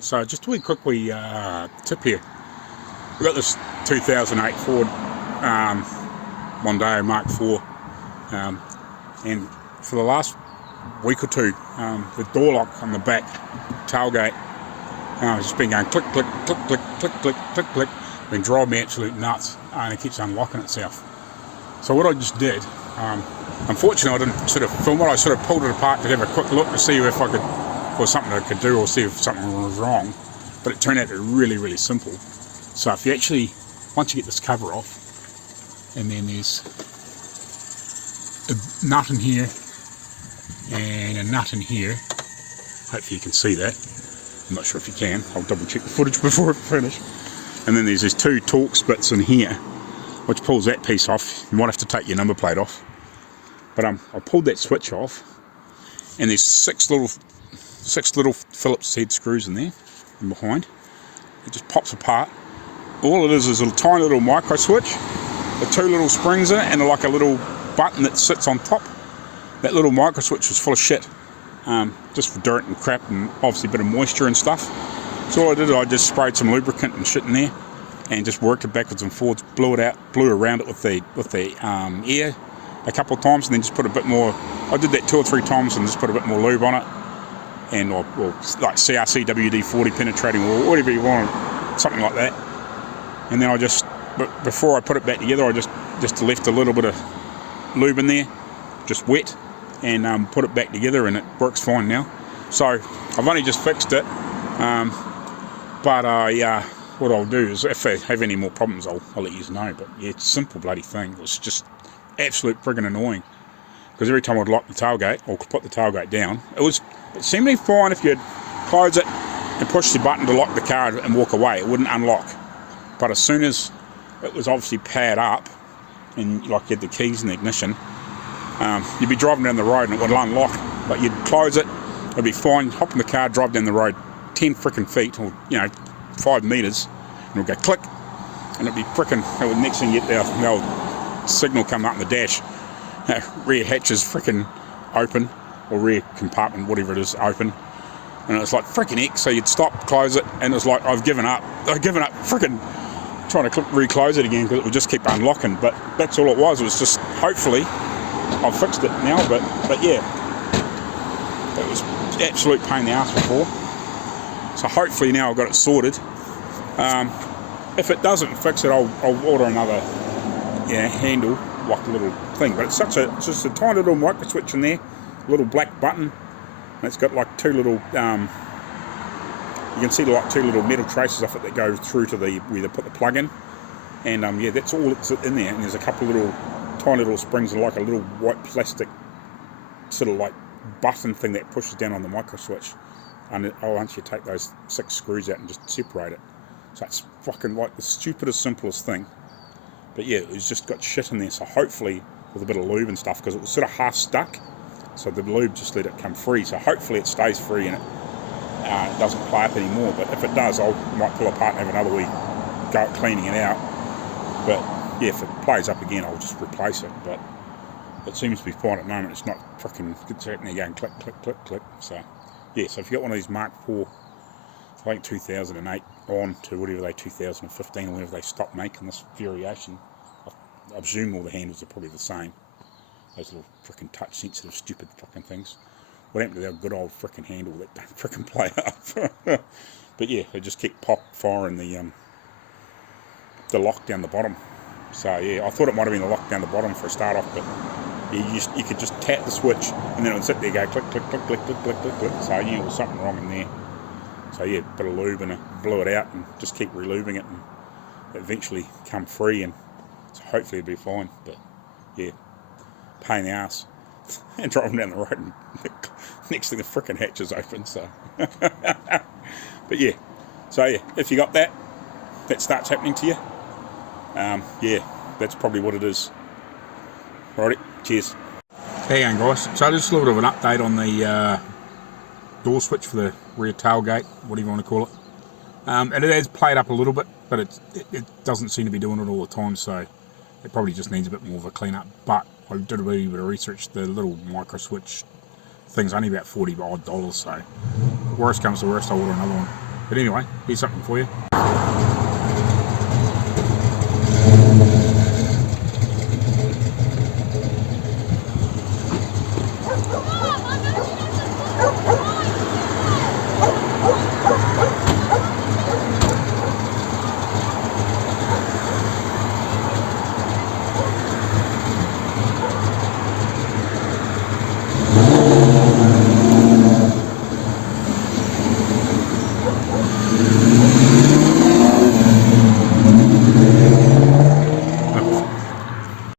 So just a wee quick tip here. We've got this 2008 Ford Mondeo Mark4, and for the last week or two, the door lock on the back tailgate has just been going click, click, click, click, click, click, click, click, been driving me absolute nuts, and it keeps unlocking itself. So what I just did, unfortunately I didn't sort of film it, I sort of pulled it apart to have a quick look to see if I could, or something I could do, or see if something was wrong, but it turned out to be really, really simple. So if you actually, once you get this cover off, and then there's a nut in here, and a nut in here, hopefully you can see that, I'm not sure if you can, I'll double check the footage before I finish, and then there's these two Torx bits in here, which pulls that piece off. You might have to take your number plate off, but I pulled that switch off, and there's six little Phillips head screws in there and behind. It just pops apart. All it is a tiny little micro switch, the two little springs in it, and like a little button that sits on top. That little micro switch was full of shit, just for dirt and crap, and obviously a bit of moisture and stuff. So all I did, I just sprayed some lubricant and shit in there, and just worked it backwards and forwards, blew around it with the air a couple of times, and then just put a bit more. I did that 2 or 3 times, and just put a bit more lube on it, and or like C.A.R WD-40 penetrating, or whatever you want, something like that. And then but before I put it back together, I just left a little bit of lube in there, just wet, and put it back together, and it works fine now. So I've only just fixed it, but what I'll do is, if I have any more problems, I'll let you know. But yeah, it's a simple bloody thing. It's just absolute friggin' annoying, because every time I'd lock the tailgate or put the tailgate down, it seemed to be fine if you'd close it and push the button to lock the car and walk away. It wouldn't unlock. But as soon as it was obviously powered up, and like you had the keys in the ignition, you'd be driving down the road and it would unlock. But you'd close it, it'd be fine, hop in the car, drive down the road 10 frickin' feet, or 5 metres, and it'll go click, and it'd be frickin', next thing you get the old signal come up in the dash, rear hatch is frickin' open, or rear compartment, whatever it is, open, and it's like frickin' X. So you'd stop, close it, and it's like I've given up frickin' trying to reclose it again, because it would just keep unlocking. But that's all it was. It was just, hopefully I've fixed it now, but yeah, it was absolute pain in the ass before. So hopefully now I've got it sorted. If it doesn't fix it, I'll order another handle, like a little thing. But it's just a tiny little micro switch in there, a little black button, and it's got like 2 little you can see like 2 little metal traces off it that go through to where they put the plug in, and yeah, that's all that's in there. And there's a couple of tiny little springs and like a little white plastic sort of like button thing that pushes down on the micro switch. And once you take those 6 screws out and just separate it, so it's fucking like the stupidest, simplest thing. But yeah, it's just got shit in there. So hopefully, with a bit of lube and stuff, because it was sort of half stuck, so the lube just let it come free. So hopefully it stays free and it doesn't play up anymore. But if it does, I might pull apart and have another wee go at cleaning it out. But yeah, if it plays up again, I'll just replace it. But it seems to be fine at the moment. It's not freaking sitting there going click, click, click, click. So yeah, so if you got one of these Mark 4, I think 2008 on to whatever 2015 or whenever they stopped making this variation, I presume all the handles are probably the same. Those little freaking touch sensitive stupid fucking things. What happened to that good old freaking handle that don't freaking play up? But yeah, they just keep firing the lock down the bottom. So yeah, I thought it might have been the lock down the bottom for a start off, but yeah, you could just tap the switch and then it would sit there, go click, click, click, click, click, click, click, click. So yeah, there was something wrong in there. So yeah, bit of lube and blew it out and just keep relubing it, and eventually come free, and so hopefully it'll be fine. But yeah, pain in the ass. And driving down the road, and next thing the frickin' hatch is open. So, but yeah, so yeah, if you got that starts happening to you, yeah, that's probably what it is. Alrighty, cheers. How you going, guys? So just a little bit of an update on the door switch for the rear tailgate, whatever you want to call it. And it has played up a little bit, but it doesn't seem to be doing it all the time, so it probably just needs a bit more of a clean up. But I did a wee bit of research. The little micro switch thing's only about $40 odd, so worst comes to worst, I'll order another one. But anyway, here's something for you.